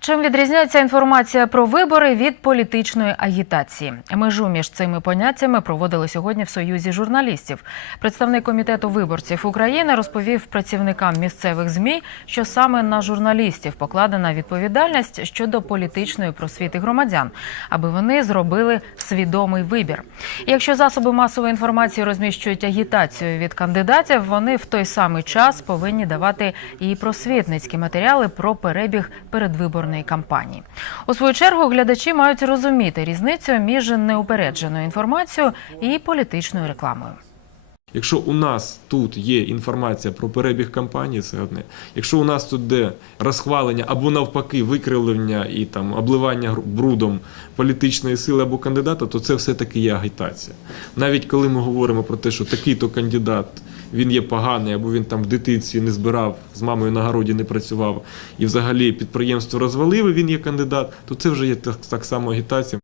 Чим відрізняється інформація про вибори від політичної агітації? Межу між цими поняттями проводили сьогодні в Союзі журналістів. Представник комітету виборців України розповів працівникам місцевих змі, що саме на журналістів покладена відповідальність щодо політичної просвіти громадян, аби вони зробили свідомий вибір. Якщо засоби масової інформації розміщують агітацію від кандидатів, вони в той самий час повинні давати і просвітницькі матеріали про перебіг передвиборної кампанії. У свою чергу глядачі мають розуміти різницю між неупередженою інформацією і політичною рекламою. Якщо у нас тут є інформація про перебіг кампанії, це одне. Якщо у нас тут де розхвалення або навпаки викривлення і там обливання брудом політичної сили або кандидата, то це все-таки є агітація. Навіть коли ми говоримо про те, що такий-то кандидат він є поганий, або він там в дитинстві не збирав, з мамою на городі не працював, і взагалі підприємство розвалив, і він є кандидат, то це вже є так, так само агітація.